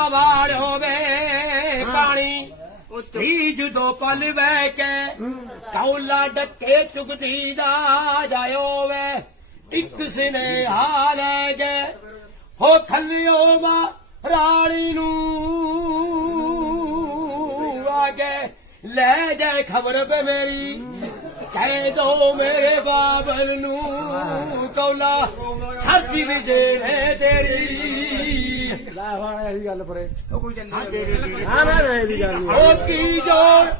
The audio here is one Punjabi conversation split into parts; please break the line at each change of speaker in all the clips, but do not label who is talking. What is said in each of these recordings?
ਨਾ ਵਾੜੋ ਵੇ ਪਾਣੀ ਧੀ ਜਦੋਂ ਪਲ ਵਹਿ ਕੇ ਕੌਲਾ ਡੱਕੇ ਚੁਗਦੀ ਦਾ ਜਾਇਓ ਵੇ ਇੱਕ ਸਨੇ ਹਾਲੇ ਗਏ ਹੋ ਖੱਲਿਓ ਮਾ ਰਾਣੀ ਨੂੰ ਆਗੇ ਲੈ ਜਾਏ ਖਬਰ ਪੇ ਮੇਰੀ। ਕਹਿ ਦੋ ਮੇਰੇ ਬਾਬਲ ਨੂੰ ਕੌਲਾ। ਸਰਦੀ ਵੀ ਦੇ ਹੈ
ਹੁਣ ਇਹੀ ਗੱਲ ਪਰੇ।
ਉਹ ਕੋਈ ਜੰਨਾ
ਹਾਂ ਨਾ ਨਾ ਇਹਦੀ ਗੱਲ।
ਉਹ ਕੀ ਜੋਰ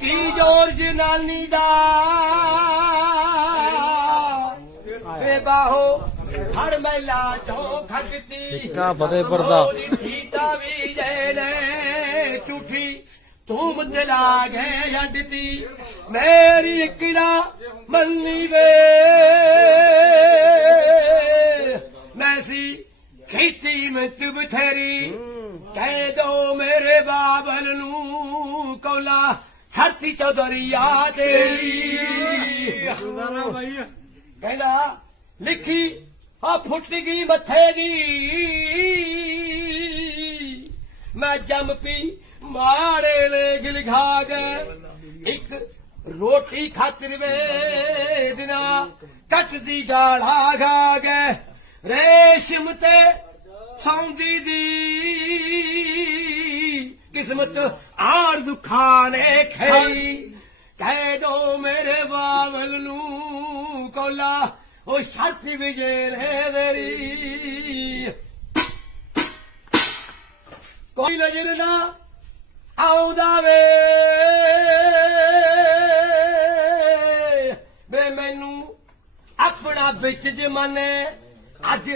ਕੀ ਜੋਰ ਜਨਾਨੀ ਦਾ? ਵੇ ਬਾਹੋ ਹਰ ਮੈਲਾ ਚੋ ਖੱਟਦੀ।
ਕਾ ਫਤਿਹਪੁਰ ਦਾ
ਠੀਤਾ ਵੀ ਜੇ ਨੇ ਝੂਠੀ ਤੂੰ ਦਿਲਾ ਗਏ ਜੱਡਤੀ ਮੇਰੀ ਇਕਲਾ ਮੰਨੀ ਵੇ। ਨੂੰ ਕੌਲਾ ਧਰਤੀ ਚੋਂ ਦਰਿਆ ਤੇਰੀ ਕਹਿੰਦਾ ਲਿਖੀ ਆ ਫੁੱਟ ਗਈ ਮੱਥੇ ਦੀ ਮੈਂ ਜੰਮ ਪੀ ਮਾਰੇ ਲੈ ਗਿਲ ਖਾ ਗਏ ਇੱਕ ਰੋਟੀ ਖਾਤਰ ਵੇ ਦਿਨਾ ਕੱਟਦੀ ਗਾਲਾ ਖਾ ਗਏ ਰੇਸ਼ਮ ਤੇ ਸੌਂਦੀ ਦੀ ਕਿਸਮਤ ਆਰ ਦੁੱਖਾਂ ਨੇ ਖਈ ਕਹਿ ਦੋ ਮੇਰੇ ਬਾਬਲ ਨੂੰ ਕੋਲਾ ਉਹ ਸ਼ਰਤ ਵਿਜੇ ਰੇ ਤੇਰੀ ਕੋਈ ਨਜ਼ਰ ਨਾ ਆਉਂਦਾ ਵੇ ਵੇ ਮੈਨੂੰ ਆਪਣਾ ਵਿੱਚ ਜਮਾਨੇ ਅੱਜ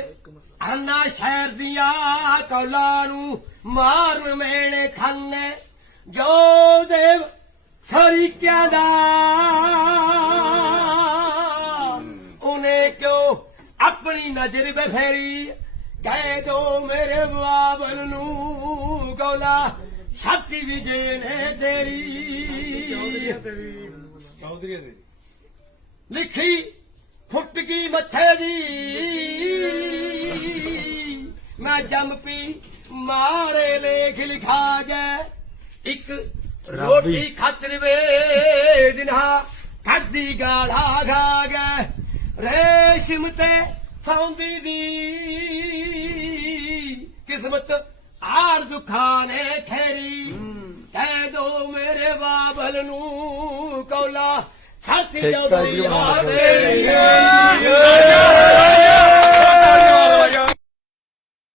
ਆਨਾ ਸ਼ਹਿਰ ਦੀਆਂ ਕੌਲਾਂ ਨੂੰ ਮਾਰ ਮੇਣੇ ਖਾਨੇ ਜੋ ਦੇਵ ਖਰੀਕਿਆਂ ਦਾ। ਉਹਨੇ ਕਿਉਂ ਆਪਣੀ ਨਜ਼ਰ ਬਫੇਰੀ ਕਹਿ ਦੋ ਮੇਰੇ ਬਾਬਲ ਨੂੰ ਕੌਲਾ ਛਾਤੀ ਵੀ ਜੇ ਨੇ ਤੇਰੀ। ਲਿਖੀ ਫੁੱਟ ਗਈ ਮੱਥੇ ਦੀ ਮੈਂ ਜੰਮ ਪੀ ਮਾਰੇ ਲੇਖ ਲਿਖਾ ਗਏ ਇੱਕ ਰੋਟੀ ਖਾਤਰ ਵੇ ਦਿਨਾ ਖਾਦੀ ਗਾਲਾ ਖਾ ਗਏ ਰੇਸ਼ਮ ਤੇ ਸੌਂਦੀ ਦੀ ਕਿਸਮਤ ਆਰ ਦੁਖਾਂ ਨੇ ਖੇਰੀ। ਕਹਿ ਦੋ ਮੇਰੇ ਬਾਬਲ ਨੂੰ ਕੌਲਾ ਛਾਤੀ
ਠੇਕਾ ਜੀ
ਚੌਧਰੀ
ਬਣਾ ਕੇ।
ਆਵੇ